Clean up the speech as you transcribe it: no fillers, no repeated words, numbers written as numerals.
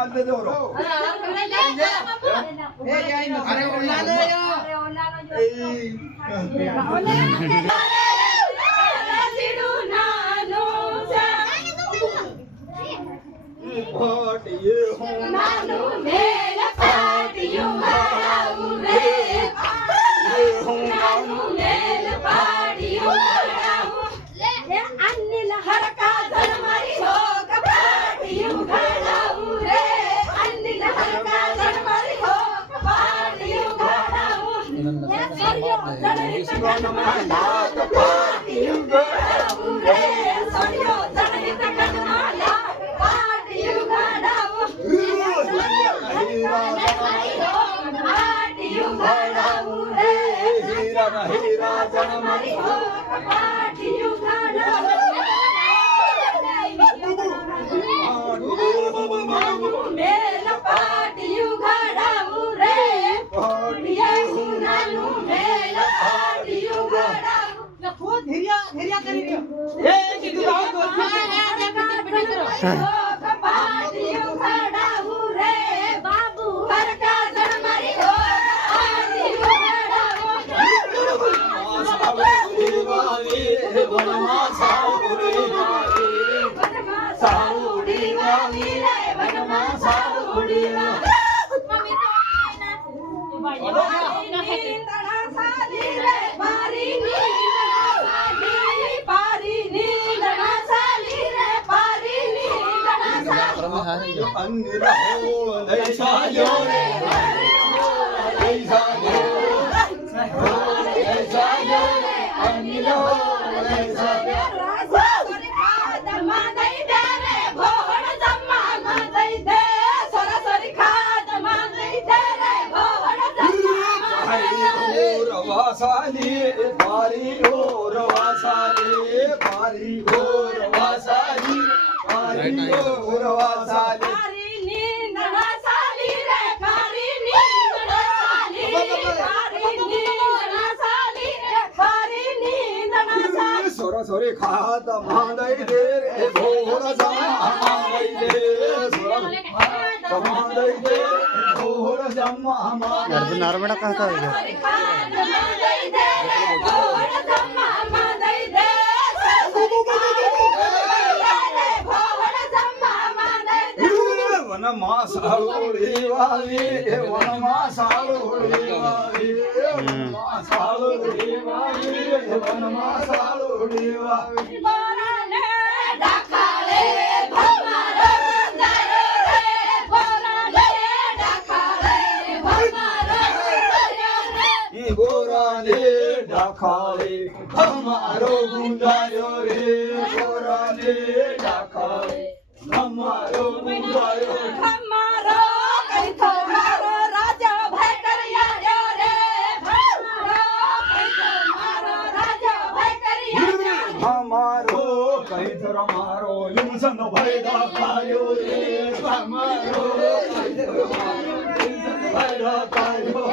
આજ દેજો રો અરે ઓલા નો પાટીએ હું નાનું મેલ પાટિયું ઘડાવું રે હું નાનું મેલ પાટિયું ઘડાવું લે અનિલ હરકા ધર્મારી હો કપાટિયું ઘડાવું રે અનિલ હરકા ધર્મારી હો કપાટિયું ઘડાવું લે સરિયો ધણી માલા કપાટિયું ઘડાવું રે સરિયો ધણી તકડમાલા પાટિયું ઘડાવું પાટિયું ઘડાવું રે હીરા હીરા ધર્મારી હો કપાટિયું ઘડાવું મેલ પાટિયું ઘડાવું રે પાટિયું નાનું મેલ પાટિયું ઘડાવું ખુદ હિરિયા કરી રહ્યો એ કીધું આવો પાટિયું ઘડાવું રે બાબુ હરકા ધર્મારી હો પાટિયું ઘડાવું સાઉડી વાવી રે વનમાં સાઉડી વાવી નીંદણા સાલી રે પારી નીંદણા સાલી પારી નીંદણા સાલી રે પારી નીંદણા સાલી અનિલ હોળ લઈ સાજો રે લઈ સાજો લઈ સાજો અનિલ હોળ લઈ સાજો રવાસાલી પારી ઓ રવાસાલી પારી ઓ રવાસાલી પારી ઓ રવાસાલી પારી નીંદણા સાલી રે પારી નીંદણા સાલી પારી નીંદણા સાલી રે પારી નીંદણા સાલી સોરા સોરે ખાત માંદઈ દે રે ભોર જમા માંદઈ દે સોરા માંદઈ દે ભોર જમા માંદઈ अर्जुन नारबड़ा कहाँ था इधर વનમાં સાળોડી વાવી વનમાં સાળોડી વાવી વનમાં સાળોડી વાવી વનમાં સાળોડી વાવી બોરાને ડાકાળે ભમારો રંગારો રે બોરાને ડાકાળે ભમારો રંગારો રે ઈ ગોરાને ડાખાળે અમારો ગુંડાયો રે ગોરાને ડાખાળે અમારો ગુંડાયો ભમારો કઈ તો મારો રાજા ભાઈ કર્યા રે ભમારો કઈ તો મારો રાજા ભાઈ કર્યા અમારો કઈ ધર મારો યુસન ભાઈ દાખાયો રે અમારો કઈ ધર મારો યુસન ભાઈ દાખાયો